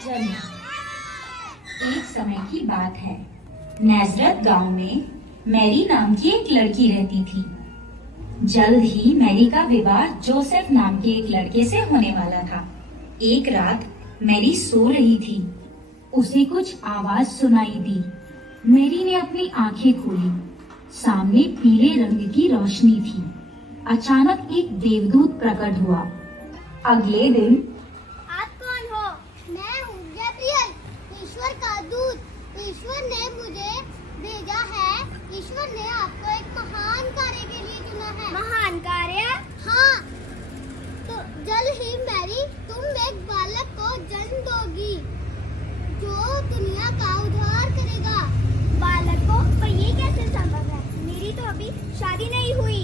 जन्म। एक समय की बात है। नाजरत गांव में मैरी नाम की एक लड़की रहती थी। जल्द ही मैरी का विवाह जोसेफ नाम के एक लड़के से होने वाला था। एक रात मैरी सो रही थी। उसे कुछ आवाज सुनाई दी। मैरी ने अपनी आंखें खोली। सामने पीले रंग की रोशनी थी। अचानक एक देवदूत प्रकट हुआ। अगले दिन आप कौन हो? मैं हूँ गैब्रियल, ईश्वर का दूत। ईश्वर ने मुझे भेजा है। ईश्वर ने आपको एक महान कार्य के लिए चुना है। महान कार्य? हाँ। तो जल्द ही मैरी तुम एक बालक को जन्म दोगी जो दुनिया का उद्धार करेगा। बालक को? पर ये कैसे संभव है? मेरी तो अभी शादी नहीं हुई।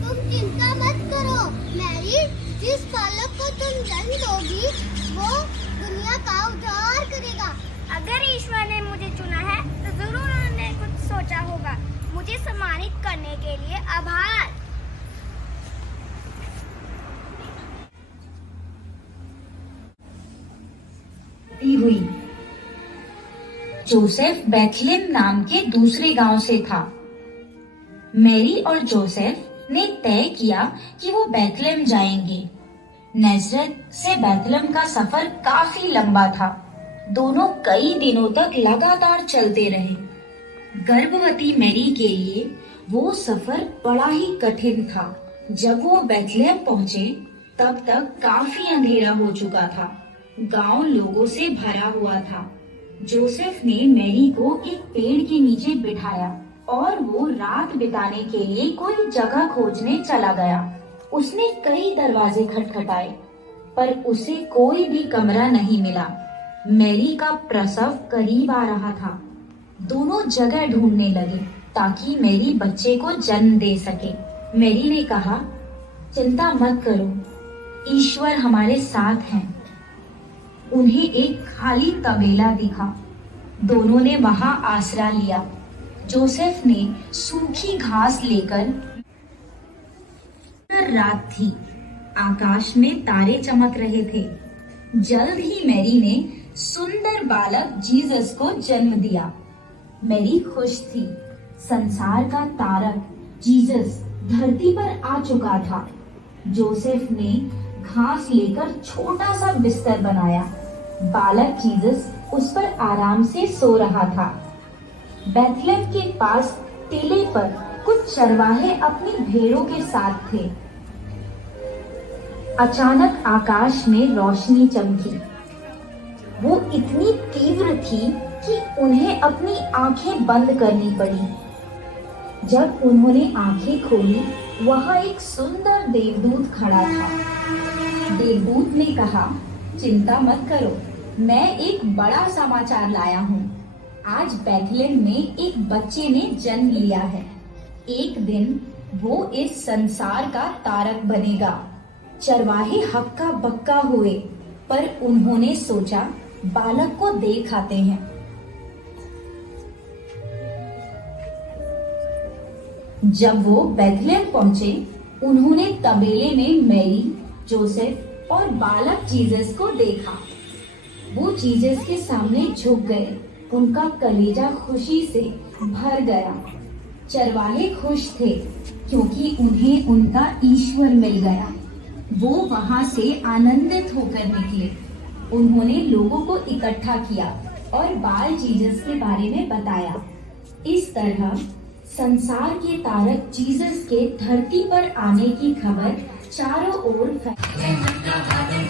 तुम चिंता मत करो मैरी, जिस बालक को तुम जन्म दोगी वो दुनिया का उद्धार करेगा। अगर ईश्वर ने मुझे चुना है तो जरूर उन्होंने कुछ सोचा होगा। मुझे सम्मानित करने के लिए आभार। हुई। जोसेफ बेथलेम नाम के दूसरे गांव से था। मैरी और जोसेफ ने तय किया कि वो बेथलेम जाएंगे। नाजरत से बेथलेम का सफर काफी लंबा था। दोनों कई दिनों तक लगातार चलते रहे। गर्भवती मैरी के लिए वो सफर बड़ा ही कठिन था। जब वो बेथलेम पहुंचे तब तक काफी अंधेरा हो चुका था। गांव लोगों से भरा हुआ था। जोसेफ ने मैरी को एक पेड़ के नीचे बिठाया और वो रात बिताने के लिए कोई जगह खोजने चला गया। उसने कई दरवाजे खटखटाए पर उसे कोई भी कमरा नहीं मिला। मैरी का प्रसव करीब आ रहा था। दोनों जगह ढूंढने लगे ताकि मैरी बच्चे को जन्म दे सके। मैरी ने कहा, चिंता मत करो, ईश्वर हमारे साथ हैं। उन्हें एक खाली तबेला दिखा। दोनों ने वहां आसरा लिया। जोसेफ ने सूखी घास लेकर, रात थी, आकाश में तारे चमक रहे थे। जल्द ही मैरी ने सुंदर बालक जीसस को जन्म दिया। मैरी खुश थी। संसार का तारक जीसस धरती पर आ चुका था। जोसेफ ने घास लेकर छोटा सा बिस्तर बनाया। बालक जीसस उस पर आराम से सो रहा था। बेथलेम के पास टीले पर कुछ चरवाहे अपनी भेड़ों के साथ थे। अचानक आकाश में रोशनी चमकी। वो इतनी तीव्र थी कि उन्हें अपनी आंखें बंद करनी पड़ी। जब उन्होंने आंखें खोली, वहां एक सुंदर देवदूत खड़ा था। देवदूत ने कहा, चिंता मत करो, मैं एक बड़ा समाचार लाया हूँ। आज बेथलेम में एक बच्चे ने जन्म लिया है। एक दिन वो इस संसार का तारक बनेगा। चरवाहे हक्का बक्का हुए पर उन्होंने सोचा बालक को देख आते हैं। जब वो बेथलेम पहुंचे, उन्होंने तबेले में मैरी, जोसेफ और बालक जीसस को देखा। वो जीसस के सामने झुक गए। उनका कलेजा खुशी से भर गया। चरवाहे खुश थे क्योंकि उन्हें उनका ईश्वर मिल गया। वो वहां से आनंदित होकर निकले। उन्होंने लोगों को इकट्ठा किया और बाल जीसस के बारे में बताया। इस तरह संसार के तारक जीसस के धरती पर आने की खबर चारों ओर फैली।